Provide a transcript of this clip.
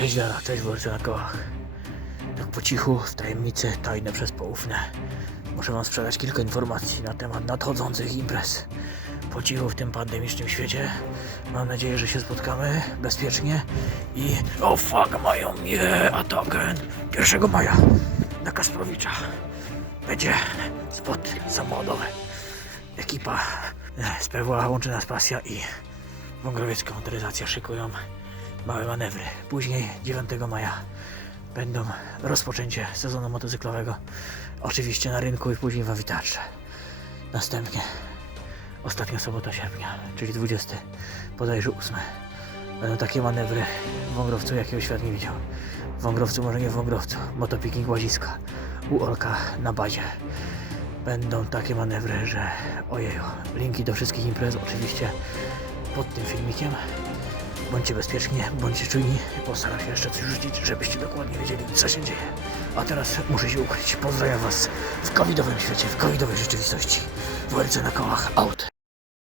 Cześć Dara, cześć na kołach. Tak po cichu, w tajemnicy, tajne przez poufne. Muszę wam sprzedać kilka informacji na temat nadchodzących imprez. Po cichu w tym pandemicznym świecie. Mam nadzieję, że się spotkamy bezpiecznie i... O fuck, mają mnie atakiem 1 maja na Kasprowicza. Będzie spot samochodowy. Ekipa e, z PWA łączy nas pasja i wągrowiecka motoryzacja szykują małe manewry. Później 9 maja będą rozpoczęcie sezonu motocyklowego. Oczywiście na rynku i później w Awitarze. Następnie ostatnia sobota sierpnia, czyli 20, bodajże 8. Będą takie manewry w Wągrowcu, jakiego świat nie widział. W Wągrowcu, może nie w Wągrowcu, motopicking Łaziska, u Olka na bazie. Będą takie manewry, że ojeju. Linki do wszystkich imprez oczywiście pod tym filmikiem. Bądźcie bezpieczni, bądźcie czujni. Postaram się jeszcze coś rzucić, żebyście dokładnie wiedzieli, co się dzieje. A teraz muszę się ukryć. Pozdrawiam Was w covidowym świecie, w covidowej rzeczywistości. W na kołach, out.